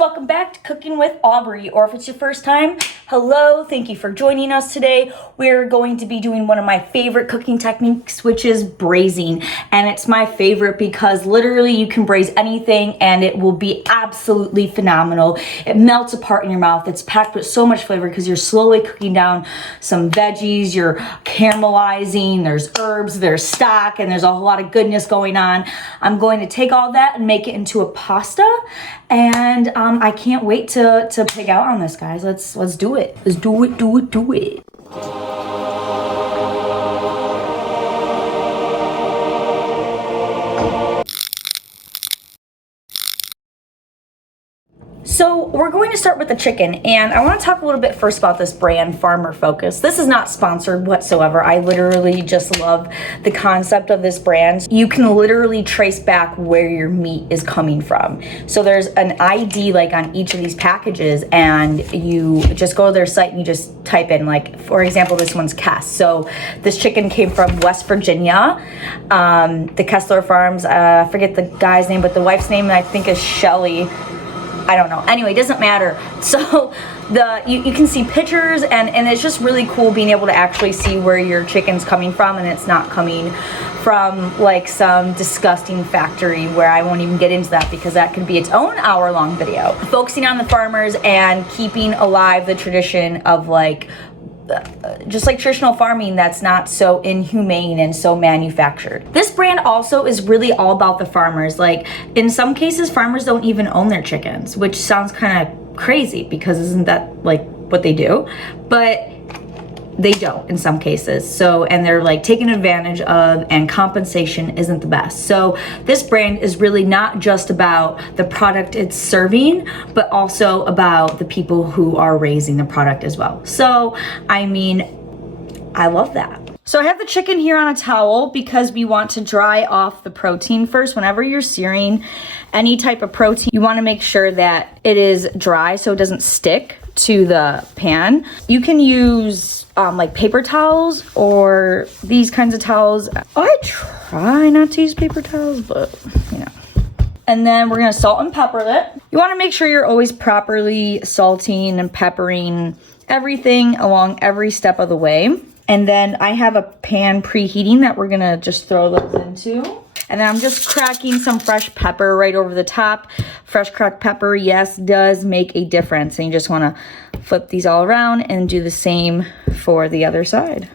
welcome back to Cooking with Aubrey, or if it's your first time, hello, thank you for joining us today. We're going to be doing one of my favorite cooking techniques, which is braising, and it's my favorite because literally you can braise anything and it will be absolutely phenomenal. It melts apart in your mouth. It's packed with so much flavor because you're slowly cooking down some veggies, you're caramelizing, there's herbs, there's stock, and there's a whole lot of goodness going on. I'm going to take all that and make it into a pasta, and I can't wait to pig out on this, guys. Let's do it. Let's do it. So we're going to start with the chicken, and I want to talk a little bit first about this brand, Farmer Focus. This is not sponsored whatsoever. I literally just love the concept of this brand. You can literally trace back where your meat is coming from. So there's an ID like on each of these packages, and you just go to their site and you just type in, like, for example, this one's Kess. So this chicken came from West Virginia, the Kessler Farms. I forget the guy's name, but the wife's name I think is Shelly. I don't know. Anyway, it doesn't matter. So you can see pictures, and it's just really cool being able to actually see where your chicken's coming from, and it's not coming from like some disgusting factory where I won't even get into that because that could be its own hour-long video. Focusing on the farmers and keeping alive the tradition of just like traditional farming that's not so inhumane and so manufactured. This brand also is really all about the farmers. Like, in some cases, farmers don't even own their chickens, which sounds kind of crazy because isn't that like what they do? But they don't in some cases. So, and they're like taken advantage of, and compensation isn't the best. So this brand is really not just about the product it's serving, but also about the people who are raising the product as well. So, I mean, I love that. So I have the chicken here on a towel because we want to dry off the protein first. Whenever you're searing any type of protein, you want to make sure that it is dry so it doesn't stick to the pan. You can use like paper towels or these kinds of towels. I try not to use paper towels, but you know. And then we're gonna salt and pepper it. You wanna make sure you're always properly salting and peppering everything along every step of the way. And then I have a pan preheating that we're gonna just throw those into. And then I'm just cracking some fresh pepper right over the top. Fresh cracked pepper, yes, does make a difference. And you just wanna flip these all around and do the same for the other side.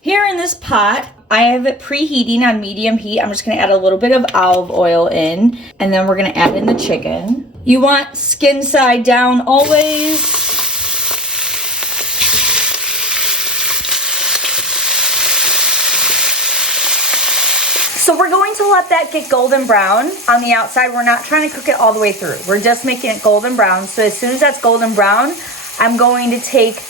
Here in this pot, I have it preheating on medium heat. I'm just gonna add a little bit of olive oil in, and then we're gonna add in the chicken. You want skin side down always. So we're going to let that get golden brown on the outside. We're not trying to cook it all the way through. We're just making it golden brown. So as soon as that's golden brown, I'm going to take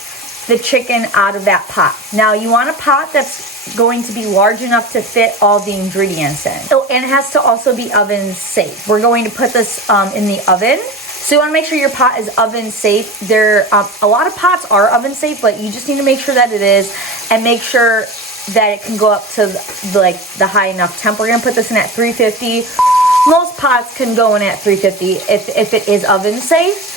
the chicken out of that pot. Now you want a pot that's going to be large enough to fit all the ingredients in. So, and it has to also be oven safe. We're going to put this in the oven. So you want to make sure your pot is oven safe. A lot of pots are oven safe, but you just need to make sure that it is, and make sure that it can go up to the high enough temp. We're gonna put this in at 350. Most pots can go in at 350 if it is oven safe.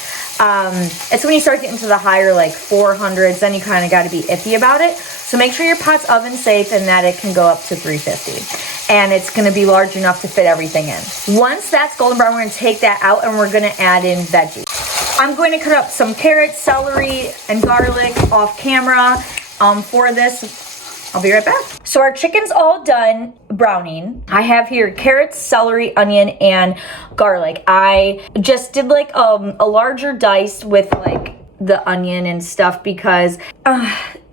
It's when you start getting to the higher like 400s, then you kind of got to be iffy about it. So make sure your pot's oven safe and that it can go up to 350. And it's gonna be large enough to fit everything in. Once that's golden brown, we're gonna take that out and we're gonna add in veggies. I'm going to cut up some carrots, celery, and garlic off camera for this. I'll be right back. So our chicken's all done browning. I have here carrots, celery, onion, and garlic. I just did like a larger dice with like the onion and stuff because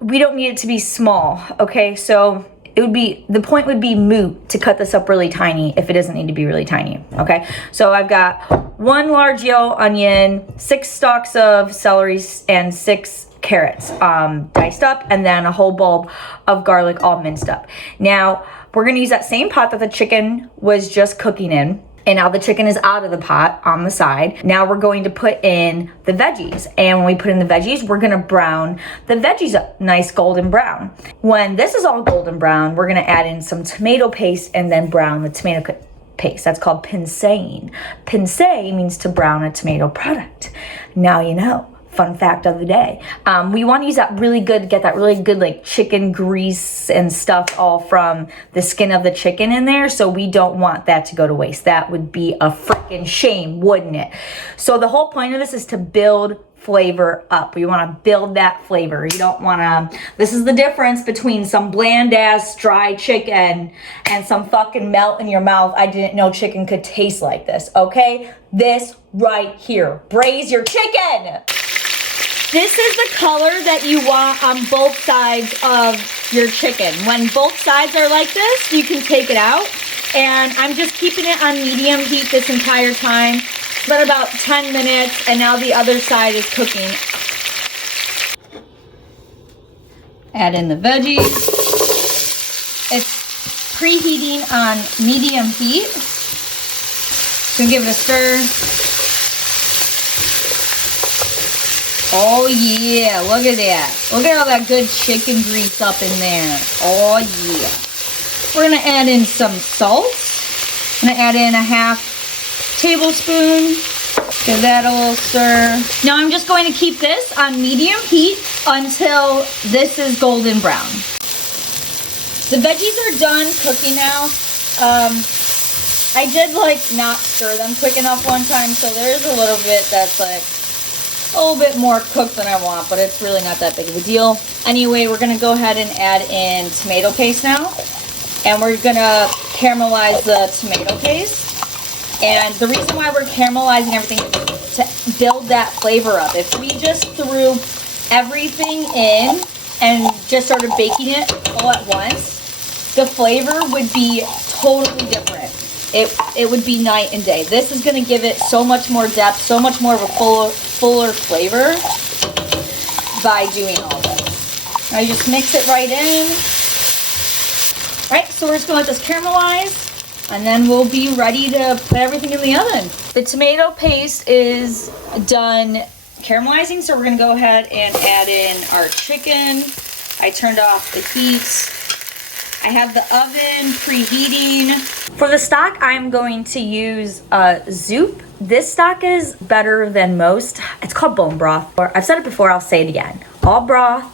we don't need it to be small, okay? So the point would be moot to cut this up really tiny if it doesn't need to be really tiny, okay? So I've got one large yellow onion, 6 stalks of celery, and 6 carrots diced up, and then a whole bulb of garlic all minced up. Now we're gonna use that same pot that the chicken was just cooking in, and now the chicken is out of the pot on the side. Now we're going to put in the veggies, and when we put in the veggies, we're gonna brown the veggies up nice golden brown. When this is all golden brown, we're gonna add in some tomato paste and then brown the tomato paste. That's called pinceing. Pince means to brown a tomato product. Now you know. Fun fact of the day. We want to use that really good, get that really good like chicken grease and stuff all from the skin of the chicken in there. So we don't want that to go to waste. That would be a freaking shame, wouldn't it? So the whole point of this is to build flavor up. You want to build that flavor. You don't want to, this is the difference between some bland ass dry chicken and some fucking melt in your mouth. I didn't know chicken could taste like this. Okay? This right here. Braise your chicken. This is the color that you want on both sides of your chicken. When both sides are like this, you can take it out. And I'm just keeping it on medium heat this entire time. But about 10 minutes, and now the other side is cooking. Add in the veggies. It's preheating on medium heat. So give it a stir. Oh yeah, look at that. Look at all that good chicken grease up in there. Oh yeah. We're gonna add in some salt. I'm gonna add in a half tablespoon. Give that a little stir. Now I'm just going to keep this on medium heat until this is golden brown. The veggies are done cooking now. I did like not stir them quick enough one time, so there's a little bit that's like a little bit more cooked than I want, but it's really not that big of a deal. Anyway, we're gonna go ahead and add in tomato paste now. And we're gonna caramelize the tomato paste. And the reason why we're caramelizing everything is to build that flavor up. If we just threw everything in and just started baking it all at once, the flavor would be totally different. It would be night and day. This is gonna give it so much more depth, so much more of a fuller flavor by doing all this. Now you just mix it right in. All right, so we're just gonna let this caramelize, and then we'll be ready to put everything in the oven. The tomato paste is done caramelizing, so we're gonna go ahead and add in our chicken. I turned off the heat. I have the oven preheating. For the stock, I'm going to use Zoop. This stock is better than most. It's called bone broth. I've said it before, I'll say it again. All broth,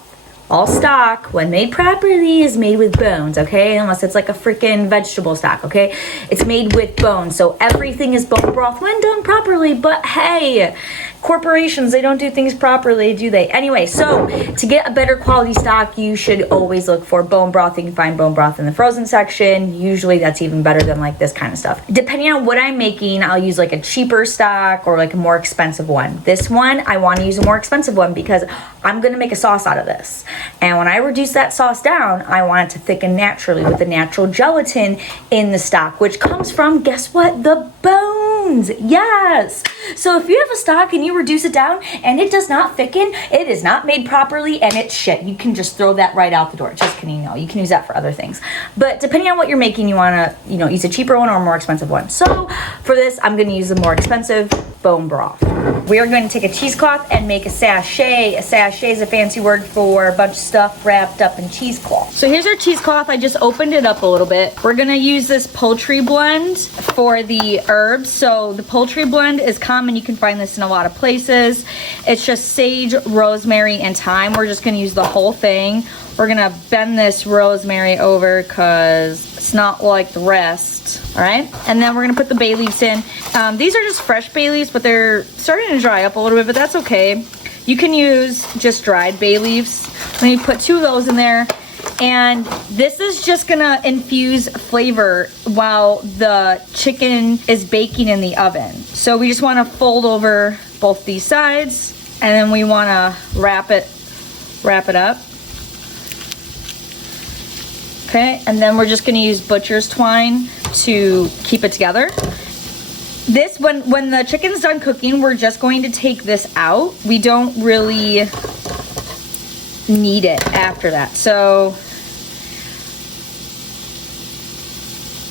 all stock, when made properly, is made with bones, okay? Unless it's like a freaking vegetable stock, okay? It's made with bones, so everything is bone broth when done properly, but hey, corporations, they don't do things properly, do they? Anyway, so to get a better quality stock, you should always look for bone broth. You can find bone broth in the frozen section. Usually that's even better than like this kind of stuff. Depending on what I'm making, I'll use like a cheaper stock or like a more expensive one. This one, I want to use a more expensive one because I'm going to make a sauce out of this. And when I reduce that sauce down, I want it to thicken naturally with the natural gelatin in the stock, which comes from, guess what? The bones. Yes. So if you have a stock and you reduce it down and it does not thicken, it is not made properly, and it's shit. You can just throw that right out the door. Just kidding, no. You can use that for other things. But depending on what you're making, you want to, use a cheaper one or a more expensive one. So for this, I'm going to use the more expensive bone broth. We are going to take a cheesecloth and make a sachet. A sachet is a fancy word for a bunch of stuff wrapped up in cheesecloth. So here's our cheesecloth. I just opened it up a little bit. We're going to use this poultry blend for the herbs. So the poultry blend is common. You can find this in a lot of places. It's just sage, rosemary, and thyme. We're just going to use the whole thing. We're going to bend this rosemary over because it's not like the rest. All right. And then we're going to put the bay leaves in. These are just fresh bay leaves, but they're starting to dry up a little bit, but that's okay. You can use just dried bay leaves. Let me put 2 of those in there. And this is just gonna infuse flavor while the chicken is baking in the oven. So we just wanna fold over both these sides, and then we wanna wrap it up. Okay, and then we're just gonna use butcher's twine to keep it together. This, when the chicken's done cooking, we're just going to take this out. We don't really need it after that. So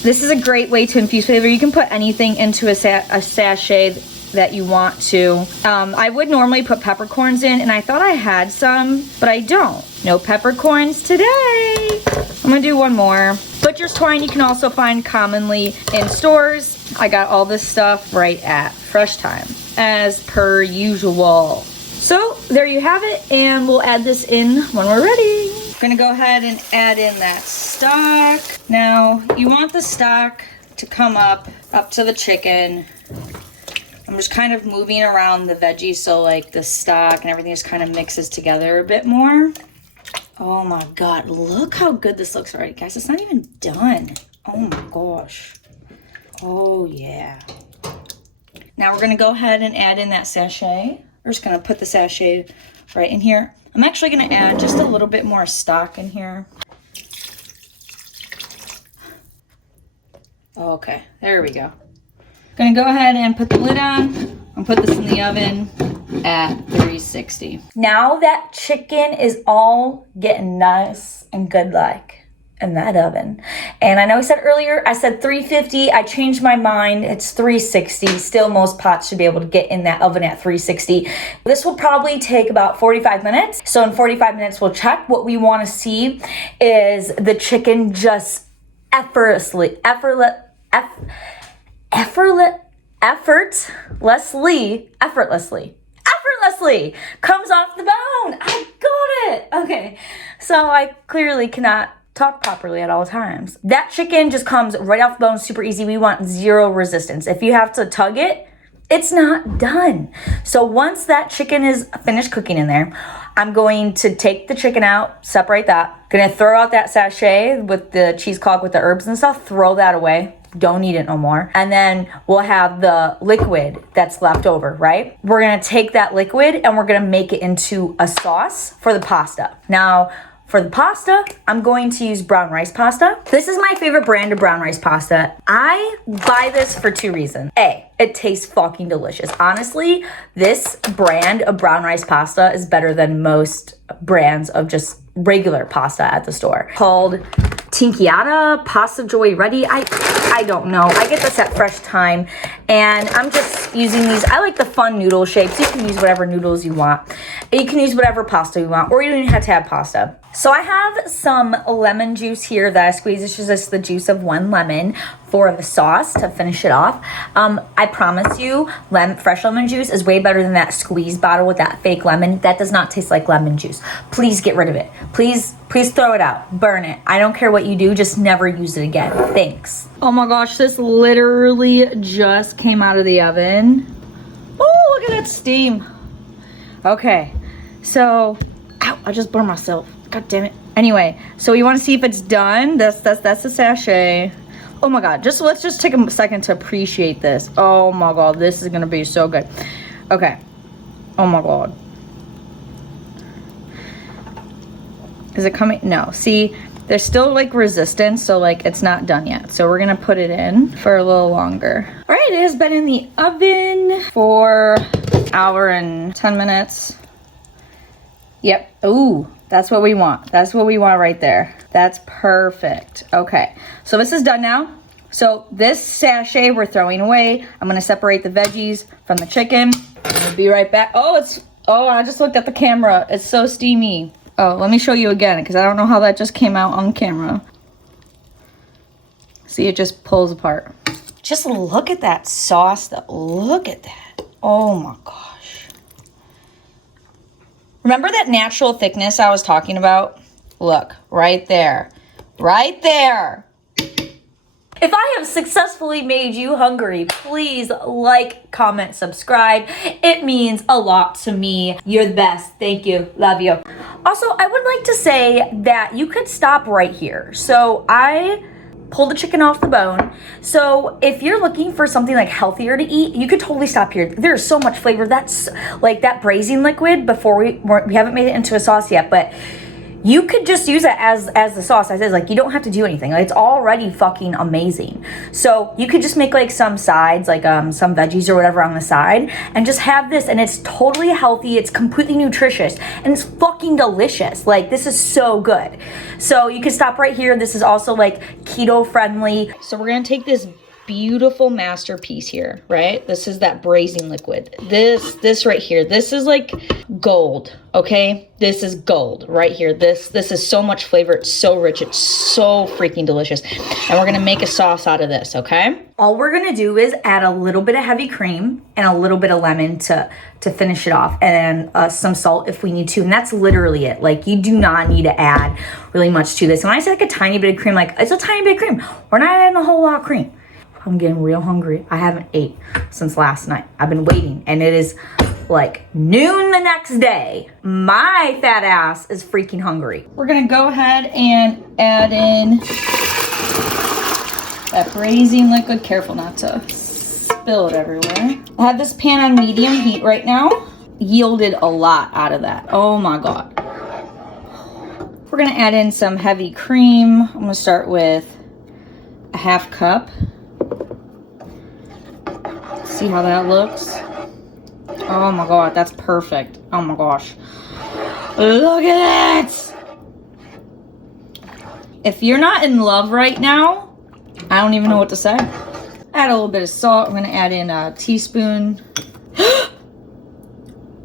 this is a great way to infuse flavor. You can put anything into a sachet that you want to. I would normally put peppercorns in, and I thought I had some, but I don't. No peppercorns today. I'm gonna do one more. Butcher's twine you can also find commonly in stores. I got all this stuff right at Fresh Thyme, as per usual. So there you have it, and we'll add this in when we're ready. I'm gonna go ahead and add in that stock. Now, you want the stock to come up to the chicken. I'm just kind of moving around the veggies so like the stock and everything just kind of mixes together a bit more. Oh my God, look how good this looks already, guys. It's not even done. Oh my gosh. Oh yeah. Now we're gonna go ahead and add in that sachet. We're just gonna put the sachet right in here. I'm actually gonna add just a little bit more stock in here. Okay, there we go. Gonna go ahead and put the lid on and put this in the oven at 360. Now that chicken is all getting nice and good like in that oven. And I know I said earlier, I said 350. I changed my mind. It's 360. Still, most pots should be able to get in that oven at 360. This will probably take about 45 minutes. So in 45 minutes, we'll check. What we want to see is the chicken just effortlessly comes off the bone. I got it. Okay. So I clearly cannot talk properly at all times. That chicken just comes right off the bone, super easy. We want zero resistance. If you have to tug it, it's not done. So once that chicken is finished cooking in there, I'm going to take the chicken out, separate that. Gonna throw out that sachet with the cheesecloth with the herbs and stuff, throw that away. Don't need it no more. And then we'll have the liquid that's left over, right? We're gonna take that liquid and we're gonna make it into a sauce for the pasta. Now, for the pasta, I'm going to use brown rice pasta. This is my favorite brand of brown rice pasta. I buy this for two reasons. A, it tastes fucking delicious. Honestly, this brand of brown rice pasta is better than most brands of just regular pasta at the store. Called Tinkiata Pasta Joy Ready. I don't know. I get this at Fresh Thyme, and I'm just using these. I like the fun noodle shapes. You can use whatever noodles you want. You can use whatever pasta you want, or you don't even have to have pasta. So I have some lemon juice here that I squeeze. It's just the juice of one lemon for the sauce to finish it off. I promise you, fresh lemon juice is way better than that squeeze bottle with that fake lemon. That does not taste like lemon juice. Please get rid of it. Please throw it out. Burn it. I don't care what you do. Just never use it again. Thanks. Oh my gosh, this literally just came out of the oven. Oh, look at that steam. Okay, so, ow, I just burned myself. God damn it. Anyway, so you want to see if it's done. That's the sachet. Oh my God, let's just take a second to appreciate this. Oh my God, this is gonna be so good. Okay. Oh my God. Is it coming? No. See, there's still like resistance, so like it's not done yet. So we're gonna put it in for a little longer. All right, it has been in the oven for an hour and 10 minutes. Yep. Ooh, that's what we want. That's what we want right there. That's perfect. Okay, so this is done now. So this sachet we're throwing away. I'm gonna separate the veggies from the chicken. I'll be right back. Oh, I just looked at the camera. It's so steamy. Oh, let me show you again because I don't know how that just came out on camera. See, it just pulls apart. Just look at that sauce though. Look at that. Oh my gosh. Remember that natural thickness I was talking about? Look, right there. Right there. If I have successfully made you hungry, please like, comment, subscribe. It means a lot to me. You're the best. Thank you. Love you. Also, I would like to say that you could stop right here. So I pulled the chicken off the bone. So if you're looking for something like healthier to eat, you could totally stop here. There's so much flavor. That's like that braising liquid before we haven't made it into a sauce yet, but you could just use it as the sauce. I said, like, you don't have to do anything. Like, it's already fucking amazing. So you could just make like some sides, like some veggies or whatever on the side, and just have this, and it's totally healthy. It's completely nutritious, and it's fucking delicious. Like, this is so good. So you can stop right here. This is also like keto friendly. So we're gonna take this beautiful masterpiece here, right? This is that braising liquid. This right here, this is like gold, okay? This is gold right here. This is so much flavor. It's so rich. It's so freaking delicious. And we're gonna make a sauce out of this, okay? All we're gonna do is add a little bit of heavy cream and a little bit of lemon to finish it off, and some salt if we need to. And that's literally it. Like, you do not need to add really much to this. And when I say like a tiny bit of cream, like it's a tiny bit of cream. We're not adding a whole lot of cream. I'm getting real hungry. I haven't ate since last night. I've been waiting, and it is like noon the next day. My fat ass is freaking hungry. We're gonna go ahead and add in that braising liquid. Careful not to spill it everywhere. I have this pan on medium heat right now. Yielded a lot out of that. Oh my God. We're gonna add in some heavy cream. I'm gonna start with a half cup. See how that looks? Oh my God, that's perfect. Oh my gosh. Look at it! If you're not in love right now, I don't even know what to say. Add a little bit of salt. I'm gonna add in a teaspoon.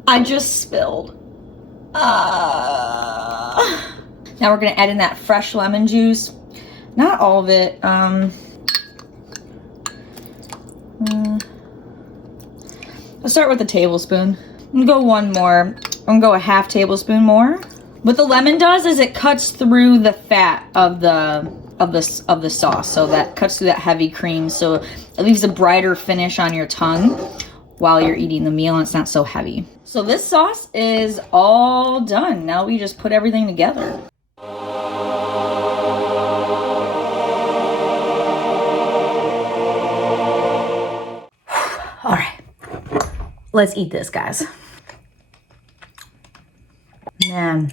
I just spilled. Now we're gonna add in that fresh lemon juice. Not all of it. Let's start with a tablespoon. I'm gonna go one more. I'm gonna go a half tablespoon more. What the lemon does is it cuts through the fat of the sauce, so that cuts through that heavy cream, so it leaves a brighter finish on your tongue while you're eating the meal, and it's not so heavy. So this sauce is all done. Now we just put everything together. All right. Let's eat this, guys. Man,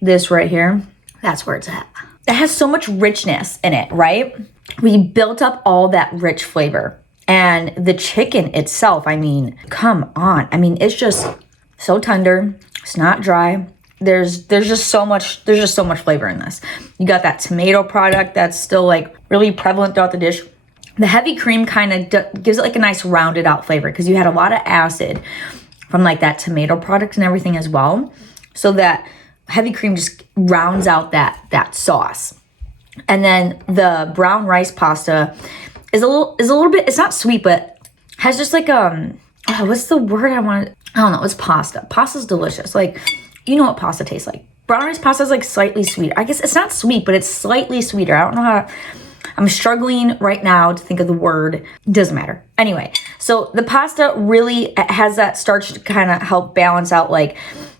this right here, that's where it's at. It has so much richness in it, right? We built up all that rich flavor. And the chicken itself, I mean, come on. I mean, it's just so tender. It's not dry. There's just so much flavor in this. You got that tomato product that's still like really prevalent throughout the dish. The heavy cream kind of gives it like a nice rounded out flavor, because you had a lot of acid from like that tomato product and everything as well. So that heavy cream just rounds out that sauce. And then the brown rice pasta is a little bit, it's not sweet, but has just like, what's the word I want? I don't know. It's pasta. Pasta's delicious. Like, you know what pasta tastes like. Brown rice pasta is like slightly sweet. I guess it's not sweet, but it's slightly sweeter. I don't know how I'm struggling right now to think of the word. Doesn't matter. Anyway, so the pasta really has that starch to kind of help balance out like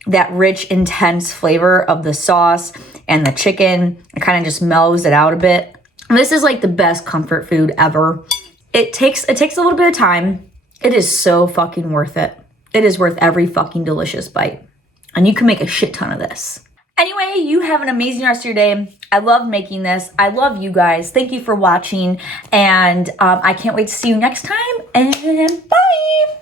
that rich, intense flavor of the sauce and the chicken. It kind of just mellows it out a bit. This is like the best comfort food ever. It takes a little bit of time. It is so fucking worth it. It is worth every fucking delicious bite. And you can make a shit ton of this. Anyway, you have an amazing rest of your day. I love making this. I love you guys. Thank you for watching. And I can't wait to see you next time. And bye.